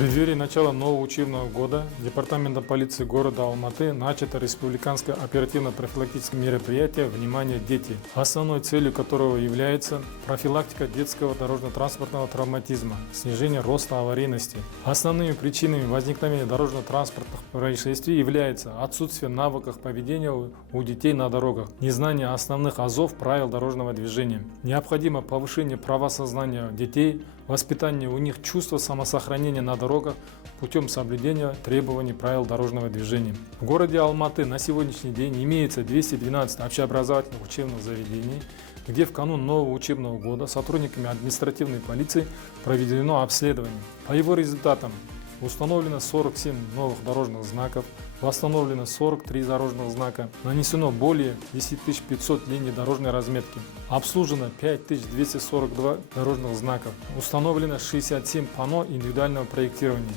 преддверии начала нового учебного года Департаментом полиции города Алматы начато республиканское оперативно-профилактическое мероприятие «Внимание, дети», основной целью которого является профилактика детского дорожно-транспортного травматизма, снижение роста аварийности. Основными причинами возникновения дорожно-транспортных происшествий является отсутствие навыков поведения у детей на дорогах, незнание основных азов правил дорожного движения. Необходимо повышение правосознания детей, воспитание у них чувства самосохранения на дорогах путем соблюдения требований правил дорожного движения. В городе Алматы на сегодняшний день имеется 212 общеобразовательных учебных заведений, где в канун нового учебного года сотрудниками административной полиции проведено обследование. По его результатам установлено 47 новых дорожных знаков, восстановлено 43 дорожных знака, нанесено более 10 500 линий дорожной разметки, обслужено 5242 дорожных знаков, установлено 67 панно индивидуального проектирования.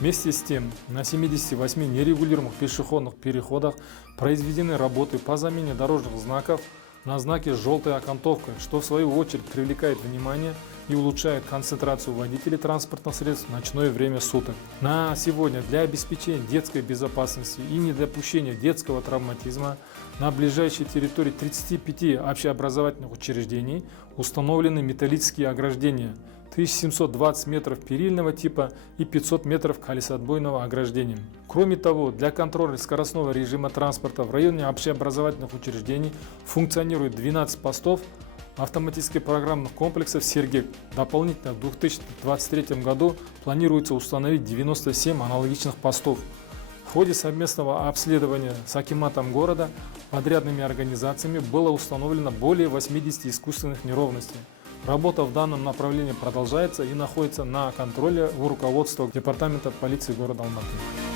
Вместе с тем, на 78 нерегулируемых пешеходных переходах произведены работы по замене дорожных знаков на знаки с желтой окантовкой, что в свою очередь привлекает внимание и улучшает концентрацию водителей транспортных средств в ночное время суток. На сегодня для обеспечения детской безопасности и недопущения детского травматизма на ближайшей территории 35 общеобразовательных учреждений установлены металлические ограждения 1720 метров перильного типа и 500 метров колесоотбойного ограждения. Кроме того, для контроля скоростного режима транспорта в районе общеобразовательных учреждений функционирует 12 постов автоматических программных комплексов «Сергек». Дополнительно в 2023 году планируется установить 97 аналогичных постов. В ходе совместного обследования с акиматом города подрядными организациями было установлено более 80 искусственных неровностей. Работа в данном направлении продолжается и находится на контроле у руководства Департамента полиции города Алматы.